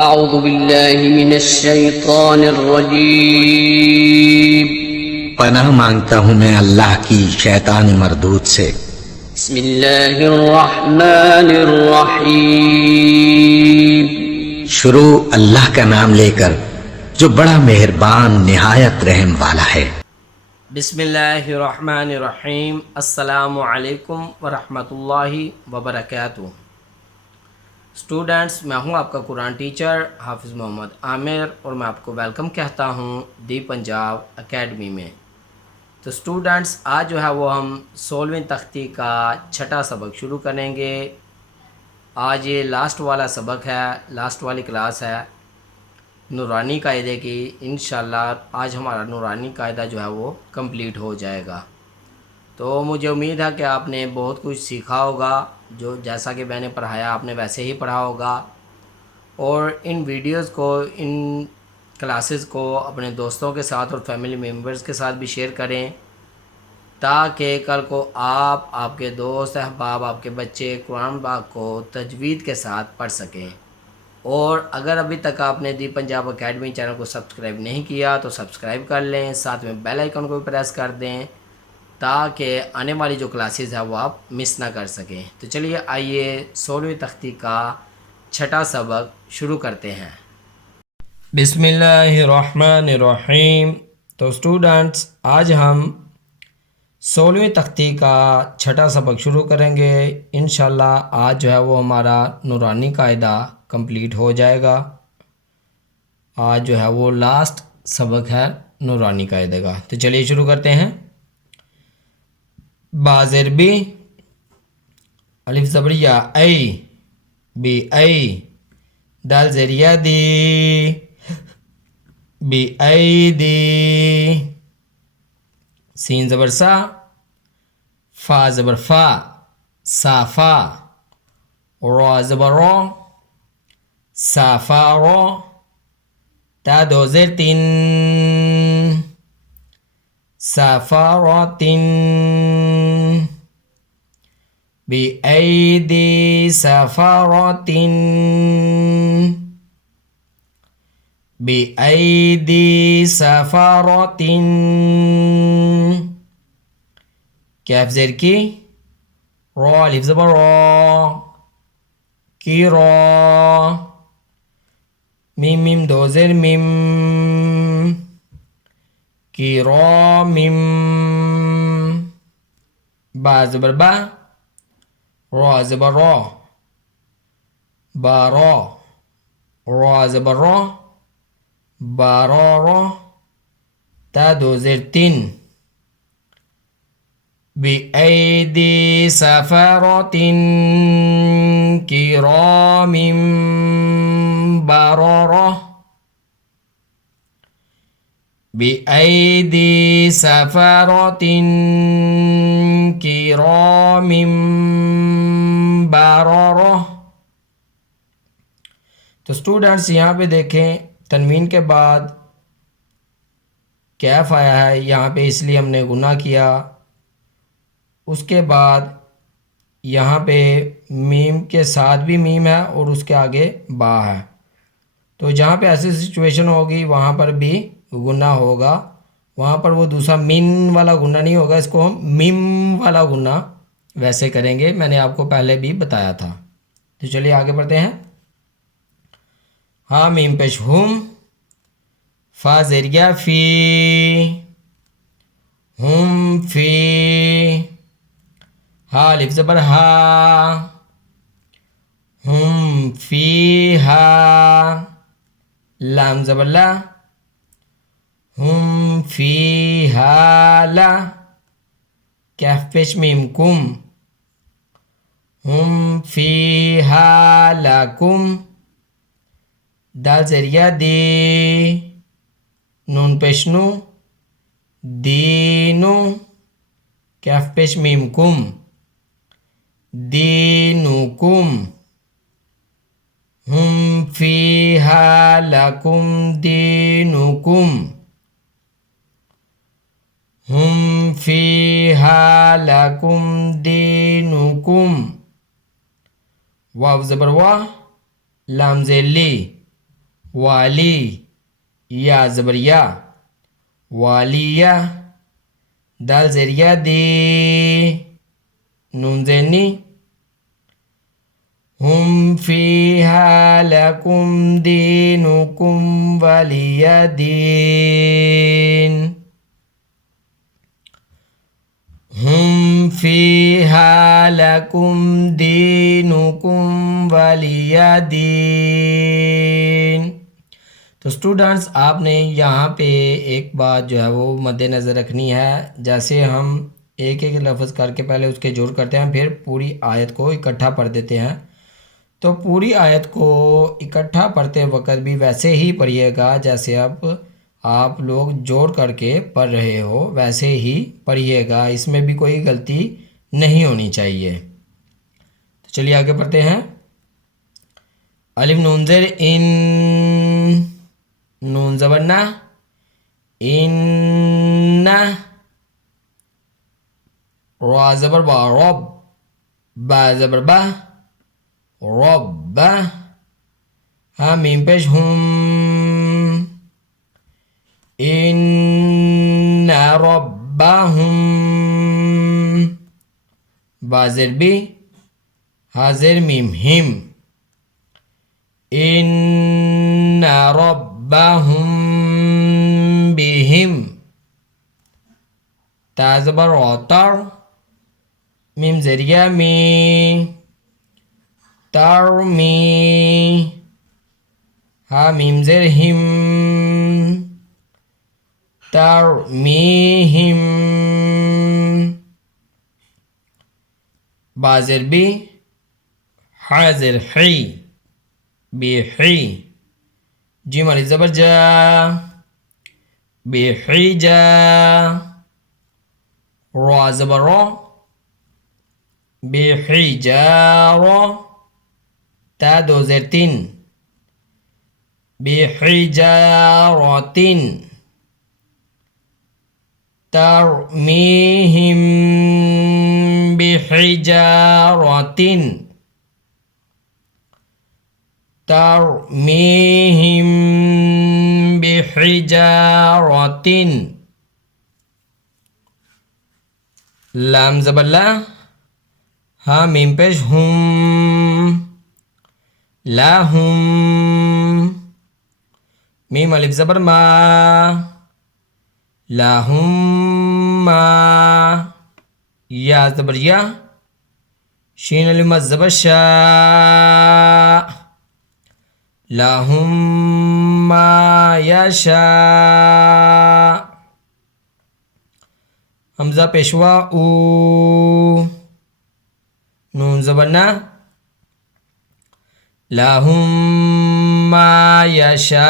أعوذ بالله من الشيطان الرجيم. پناہ مانگتا ہوں میں اللہ کی شیطان مردود سے. بسم الله الرحمن الرحيم. شروع اللہ کا نام لے کر جو بڑا مہربان نہایت رحم والا ہے. بسم اللہ الرحمن الرحیم. السلام علیکم ورحمۃ اللہ وبرکاتہ. اسٹوڈنٹس، میں ہوں آپ کا قرآن ٹیچر حافظ محمد عامر اور میں آپ کو ویلکم کہتا ہوں دی پنجاب اکیڈمی میں. تو اسٹوڈنٹس، آج جو ہے وہ ہم 16ویں تختی کا چھٹا سبق شروع کریں گے. آج یہ لاسٹ والا سبق ہے، لاسٹ والی کلاس ہے نورانی قاعدے کی. انشاءاللہ آج ہمارا نورانی قاعدہ جو ہے وہ کمپلیٹ ہو جائے گا. تو مجھے امید ہے کہ آپ نے بہت کچھ سیکھا ہوگا، جو جیسا کہ میں نے پڑھایا آپ نے ویسے ہی پڑھا ہوگا. اور ان ویڈیوز کو، ان کلاسز کو اپنے دوستوں کے ساتھ اور فیملی ممبرز کے ساتھ بھی شیئر کریں، تاکہ کل کو آپ کے دوست احباب، آپ کے بچے قرآن پاک کو تجوید کے ساتھ پڑھ سکیں. اور اگر ابھی تک آپ نے دی پنجاب اکیڈمی چینل کو سبسکرائب نہیں کیا تو سبسکرائب کر لیں، ساتھ میں بیل آئیکن کو بھی پریس کر دیں تاکہ آنے والی جو کلاسز ہے وہ آپ مس نہ کر سکیں. تو چلیے آئیے 16ویں تختی کا چھٹا سبق شروع کرتے ہیں. بسم اللہ الرحمن الرحیم. تو اسٹوڈنٹس، آج ہم 16ویں تختی کا چھٹا سبق شروع کریں گے. انشاءاللہ آج جو ہے وہ ہمارا نورانی قاعدہ کمپلیٹ ہو جائے گا. آج جو ہے وہ لاسٹ سبق ہے نورانی قاعدے کا. تو چلیے شروع کرتے ہیں. با زیر بی، الف زبر یا، ای بی ای، دال زیر یا دی، بی ای دی، سین زبر سا، فا زبر فا، صافا، را زبر را، صافا را، تا دو زیر تین، سفارة، بأيدي سفرة، بأيدي سفرة، کیف زیر کی، را الف زبر را، کی را، میم میم دو زیر میم، کرام، با زبر با، را زبر را، بارا، را زبر را، بارارا، تا دو زیر تین، بأيدي سفرة كرام بررة، بأيدي سفرة كرام بررة. تو اسٹوڈنٹس یہاں پہ دیکھیں، تنوین کے بعد کیف آیا ہے یہاں پہ، اس لیے ہم نے گناہ کیا. اس کے بعد یہاں پہ میم کے ساتھ بھی میم ہے اور اس کے آگے با ہے. تو جہاں پہ ایسی سچویشن ہوگی وہاں پر بھی گناہ ہوگا. وہاں پر وہ دوسرا مین والا گناہ نہیں ہوگا، اس کو ہم میم والا گناہ ویسے کریں گے. میں نے آپ کو پہلے بھی بتایا تھا. تو چلیے آگے بڑھتے ہیں. ہاں میم پیش ہم، فا زیریا فی، ہم فی، ہا الف زبر ہا، ہم فی ہا، لام زبر لا، ہم فی ہا لا، کیف پیش میم کم، ہم فی ہا لکم، دال زیریا دی، نون پیش نو، دینو، کیف پیش میم کم، دینکم، ہم فیہا لکم دینکم، ہم فیہا لکم دینکم. واو زبر وا، لام زیر لی، والی یا زبریا والیہ دال زیریا دی نون زینی ہم فیہا لکم دینکم ولی دین ہم فیہا لکم دینکم ولی دین. تو اسٹوڈنٹس آپ نے یہاں پہ ایک بات جو ہے وہ مد نظر رکھنی ہے. جیسے ہم ایک ایک لفظ کر کے پہلے اس کے جوڑ کرتے ہیں پھر پوری آیت کو اکٹھا پڑھ دیتے ہیں. تو پوری آیت کو اکٹھا پڑھتے وقت بھی ویسے ہی پڑھیے گا جیسے اب آپ لوگ جوڑ کر کے پڑھ رہے ہو ویسے ہی پڑھیے گا. اس میں بھی کوئی غلطی نہیں ہونی چاہیے. تو چلیے آگے پڑھتے ہیں. الف نون زیر ان نون زبر نا ان را زبر با رب با زبر با رب ہا میم پیش ہم ان ربهم با زیر بی ہا زیر میم ہم ان ربهم بهم تا زبر تر میم زیریا می ترمی ہا میم زیر ہم ترمیہم با زیر بی ہا زیر حی بحی جیم الف زبر جا بحجا را زبر را بحجارا تا دو زیر تین بحجارتن ترمیہم بحجارتن ترمیہم بحجارتن لام زبر لا ہا میم پیش ہم لہم میم الف زبر ما لہم ما یا زبر یا شین الف مد زبر شا لہم ما یشاء حمزہ پیشوا او نون زبر نا لہم ما یشاءون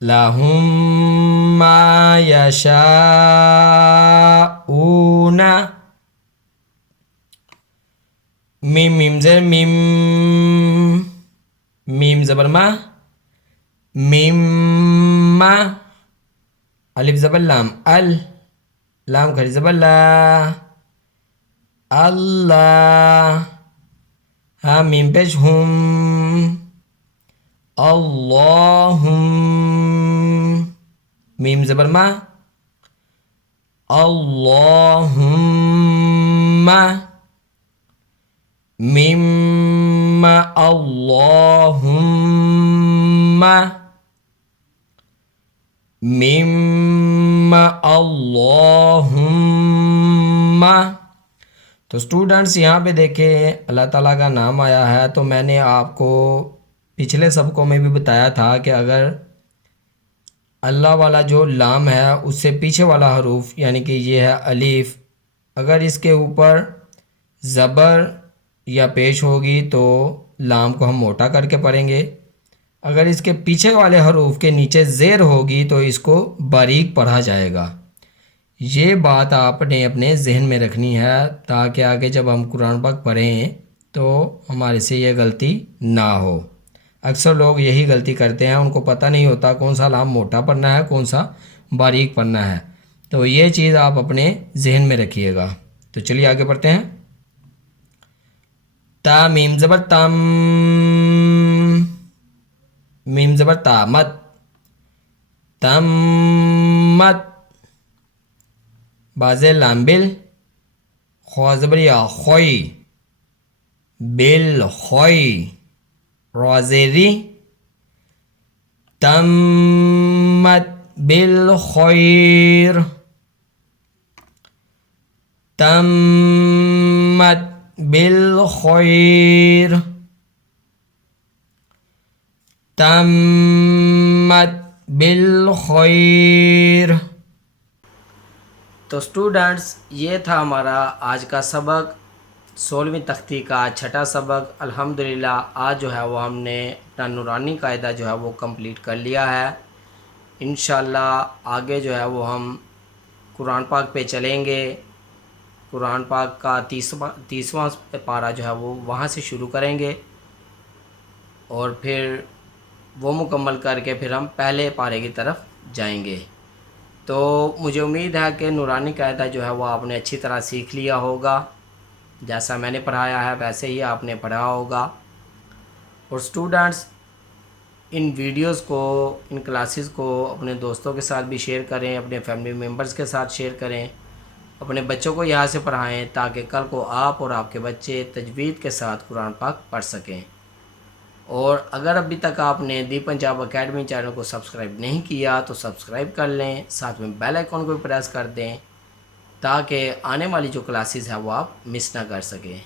لہم ما یشاءون میم میم زر میم میم زبر ما میم ما الف زبر لام ال لام کھڑی زبر لا اللہ ہا میم پیش ہم اللہم میم زبر ما اللہم میم اللہم میم اللہم. تو اسٹوڈنٹس یہاں پہ دیکھیں اللہ تعالیٰ کا نام آیا ہے. تو میں نے آپ کو پچھلے سبقوں میں بھی بتایا تھا کہ اگر اللہ والا جو لام ہے اس سے پیچھے والا حروف یعنی کہ یہ ہے الف اگر اس کے اوپر زبر یا پیش ہوگی تو لام کو ہم موٹا کر کے پڑھیں گے. اگر اس کے پیچھے والے حروف کے نیچے زیر ہوگی تو اس کو باریک پڑھا جائے گا. یہ بات آپ نے اپنے ذہن میں رکھنی ہے تاکہ آگے جب ہم قرآن پاک پڑھیں تو ہمارے سے یہ غلطی نہ ہو. اکثر لوگ یہی غلطی کرتے ہیں, ان کو پتہ نہیں ہوتا کون سا لام موٹا پڑھنا ہے کون سا باریک پڑھنا ہے. تو یہ چیز آپ اپنے ذہن میں رکھیے گا. تو چلیے آگے پڑھتے ہیں. تا میم زبر تم، میم زبر تا مد، تمت. باز لام بل، خوا زبر یا خوی، بل خوی. را زیری، تمت بالخیر، تمت بالخیر، تمت بالخیر. تو اسٹوڈنٹس یہ تھا ہمارا آج کا سبق، 16ویں تختی کا چھٹا سبق. الحمدللہ آج جو ہے وہ ہم نے اپنا نورانی قاعدہ جو ہے وہ کمپلیٹ کر لیا ہے. انشاءاللہ آگے جو ہے وہ ہم قرآن پاک پہ چلیں گے. قرآن پاک کا 30واں پارہ جو ہے وہ وہاں سے شروع کریں گے اور پھر وہ مکمل کر کے پھر ہم پہلے پارے کی طرف جائیں گے. تو مجھے امید ہے کہ نورانی قاعدہ جو ہے وہ آپ نے اچھی طرح سیکھ لیا ہوگا. جیسا میں نے پڑھایا ہے ویسے ہی آپ نے پڑھا ہوگا. اور اسٹوڈنٹس ان ویڈیوز کو، ان کلاسز کو اپنے دوستوں کے ساتھ بھی شیئر کریں، اپنے فیملی ممبرز کے ساتھ شیئر کریں، اپنے بچوں کو یہاں سے پڑھائیں تاکہ کل کو آپ اور آپ کے بچے تجوید کے ساتھ قرآن پاک پڑھ سکیں. اور اگر ابھی تک آپ نے دی پنجاب اکیڈمی چینل کو سبسکرائب نہیں کیا تو سبسکرائب کر لیں، ساتھ میں بیل آئیکن کو بھی پریس کر دیں تاکہ آنے والی جو کلاسز ہیں وہ آپ مس نہ کر سکیں.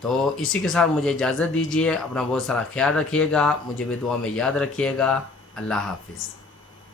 تو اسی کے ساتھ مجھے اجازت دیجیے. اپنا بہت سارا خیال رکھیے گا، مجھے بھی دعا میں یاد رکھیے گا. اللہ حافظ.